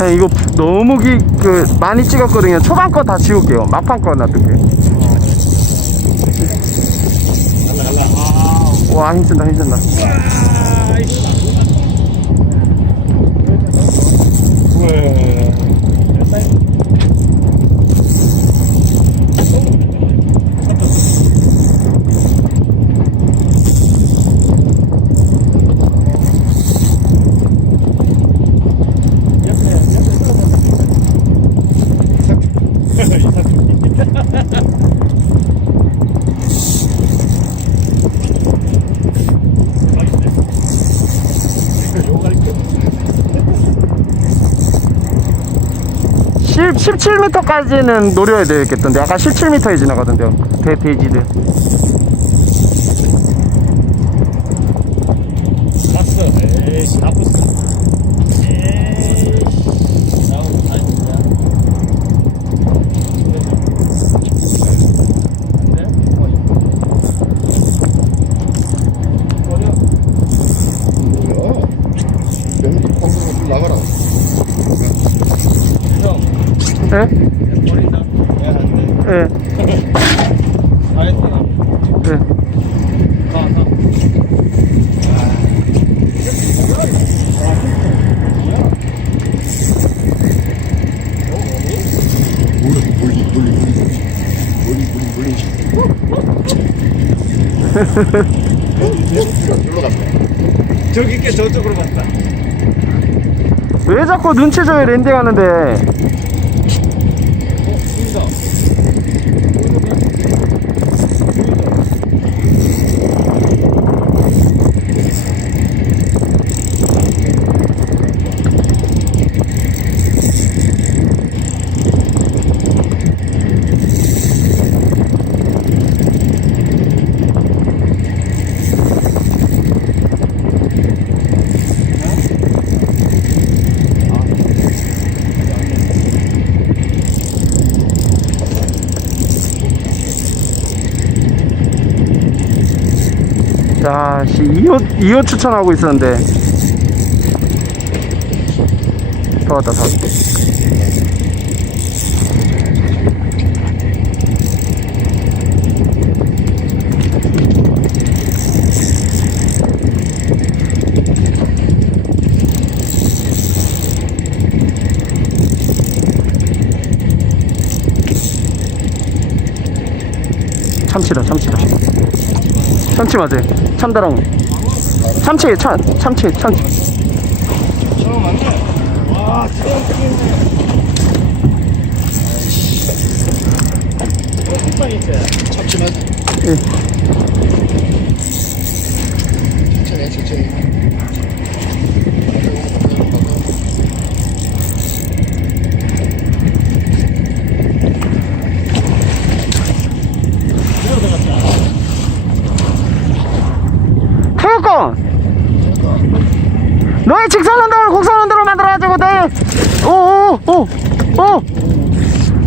자, 이거 너무 기, 그, 많이 찍었거든요. 초반 거 다 지울게요. 막판 거. 아. 와, 힘쓴다, 힘쓴다. 왜? 십 17m까지는 노려야 되겠던데. 아까 17m에 지나가던데요. 대, 돼지들. 났어. 에이씨, 나빴어. 에이씨. 나오고 다 진짜. 안 돼? 버려. 뭐야? 맨날 방송 나가라. 형, 예? 예. 예. 저기 있게 저쪽으로 갔다. 왜 자꾸 눈치 줘요, 랜딩 하는데. 야, 씨, 2호, 2호 추천하고 있었는데. 더 왔다, 더 왔다. 참치다, 참치다. 참치 맞아요. 참다랑. 참치, 참, 참치, 있지? 참치만. 예. 천천히 해, 천천히. 너의 직선 운동을 곡선 운동으로 만들어가지고 내, 오, 오, 오, 오!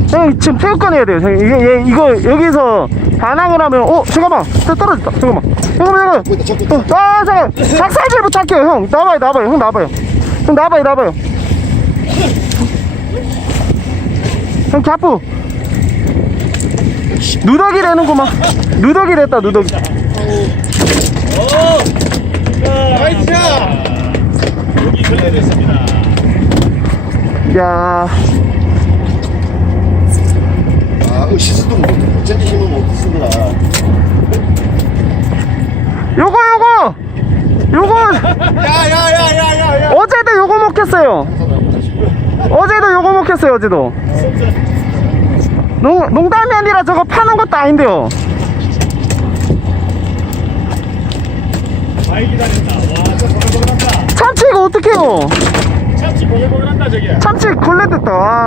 형, 지금 태극권 해야 돼요. 형, 이게, 얘, 이거, 여기서 반항을 하면, 어, 잠깐만. 또 떨어졌다. 잠깐만. 잠깐만, 잠깐만. 어, 아, 잠깐. 작살질부터 할게요, 형. 나와봐요, 나와봐요. 형, 나와봐요. 형, 나와봐요, 나와봐요. 형, 갸뿌. 누더기 되는구만. 누더기 됐다, 누더기. 나이스 전해됐습니다. 야 아, 그 시스도 못, 어쩐지 힘을 못 쓰더라. 요거 요거 요거 야, 야, 야, 야, 야, 야. 어제도 요거 먹혔어요 어제도 요거 먹혔어요 어제도 농, 농담이 아니라 저거 파는 것도 아닌데요 많이 기다렸다. 와, 저 보글보글한다. 참치 이거 어떡해요 참치 보글보글한다, 저기. 참치 걸레 됐다 와.